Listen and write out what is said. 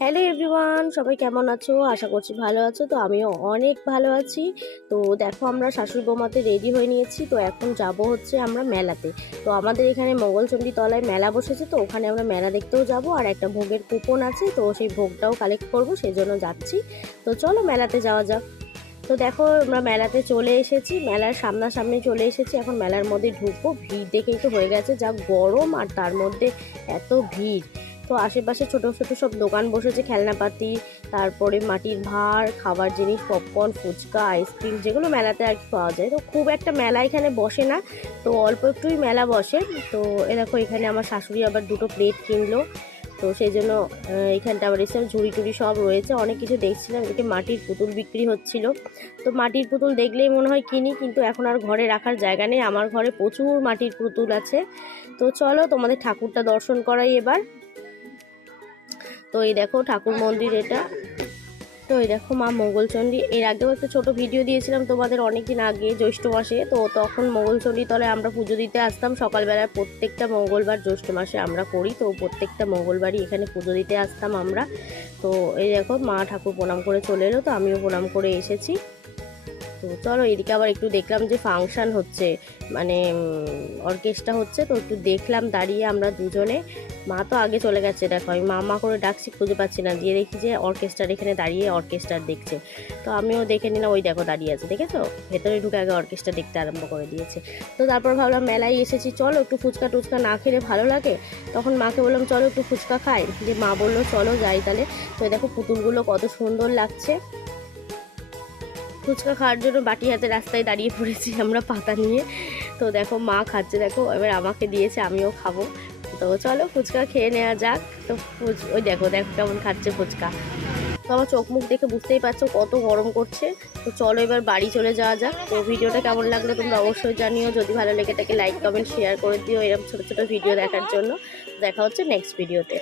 Hello everyone সবাই কেমন আছো? আশা করছি ভালো আছো। তো আমিও অনেক ভালো আছি। তো দেখো, আমরা শাশুড়ি বৌমাতে রেডি হয়ে নিয়েছি। তো এখন যাব হচ্ছে আমরা মেলাতে। তো আমাদের এখানে মঙ্গলচণ্ডী তলায় মেলা বসেছে। তো ওখানে আমরা মেলা দেখতেও যাব। আর একটা ভোগের কুপন আছে। তো সেই ভোগটাও কালেক্ট করব। সেই জন্য যাচ্ছি। তো চলো মেলাতে যাওয়া যাক। তো দেখো, আমরা মেলাতে চলে এসেছি। মেলার সামনাসামনি চলে এসেছি। এখন মেলার মধ্যে ঢুকবো। ভিড় দেখেই তো হয়ে গেছে। যা গরম আর তার মধ্যে এত ভিড়। তো আশেপাশে ছোট ছোট সব দোকান বসেছে, খেলনাপাতি, তারপরে মাটির ভাঁড় খাবার জিনিস পপকর্ন ফুচকা আইসক্রিম যেগুলো মেলাতে আর কি পাওয়া যায়। তো খুব একটা মেলা এখানে বসে না, তো অল্প একটুই মেলা বসে। তো এ দেখো এখানে আমার শাশুড়ি আবার দুটো প্লেট কিনলো। তো সেই জন্য এখানটা আবার এসব ঝুড়ি টুড়ি সব রয়েছে। অনেক কিছু দেখছিলাম, এদিকে মাটির পুতুল বিক্রি হচ্ছিল। তো মাটির পুতুল দেখলেই মনে হয় কিনি, কিন্তু এখন আর ঘরে রাখার জায়গা নেই। আমার ঘরে প্রচুর মাটির পুতুল আছে। তো চলো তোমাদের ঠাকুরটা দর্শন করাই এবার। তো এই দেখো ঠাকুর মন্দির এটা। তো এই দেখো মা মঙ্গলচণ্ডী। এর আগেও একটা ছোট ভিডিও দিয়েছিলাম তোমাদের অনেক দিন আগে জ্যৈষ্ঠ মাসে। তো তখন মঙ্গলচণ্ডী তলে আমরা পুজো দিতে আসতাম। সকালবেলায় প্রত্যেকটা মঙ্গলবার জ্যৈষ্ঠ মাসে আমরা করি। তো প্রত্যেকটা মঙ্গলবারই এখানে পুজো দিতে আসতাম আমরা। তো এই দেখো মা ঠাকুর প্রণাম করে চলে এলো। তো আমিও প্রণাম করে এসেছি। তো চলো এদিকে আবার একটু দেখলাম যে ফাংশন হচ্ছে। মানে অর্কেস্ট্রা হচ্ছে, তো একটু দেখলাম দাঁড়িয়ে আমরা দুজনে। মা তো আগে চলে গেছে, দেখো আমি মা মা করে ডাকছি, খুঁজে পাচ্ছি না দিয়ে দেখি যে অর্কেস্ট্রার এখানে দাঁড়িয়ে অর্কেস্ট্রার দেখছে। তো আমিও দেখে নিলাম, ওই দেখো দাঁড়িয়ে আছে, দেখেছ? ভেতরে ঢুকে আগে অর্কেস্ট্রা দেখতে আরম্ভ করে দিয়েছে। তো তারপর ভাবলাম মেলায় এসেছি, চলো একটু ফুচকা টুচকা না খেলে ভালো লাগে? তখন মাকে বললাম, চলো একটু ফুচকা খাই। যে মা বলল, চলো যাই তাহলে। তো দেখো পুতুলগুলো কত সুন্দর লাগছে। ফুচকা খাওয়ার জন্য বাটি হাতে রাস্তায় দাঁড়িয়ে পড়েছি আমরা পাতা নিয়ে। তো দেখো, মা খাচ্ছে, দেখো, এবার আমাকে দিয়েছে, আমিও খাব। তো চলো, ফুচকা খেয়ে নেওয়া যাক। তো ওই দেখো দেখো কেমন খাচ্ছে ফুচকা। তো আমার চোখ মুখ দেখে বুঝতেই পারছ কত গরম করছে। তো চলো এবার বাড়ি চলে যাওয়া যাক। তো ভিডিওটা কেমন লাগল তোমরা অবশ্যই জানিও। যদি ভালো লেগে থাকে লাইক কমেন্ট শেয়ার করে দিও এরকম ছোটো ছোটো ভিডিও দেখার জন্য। দেখা হচ্ছে নেক্সট ভিডিওতে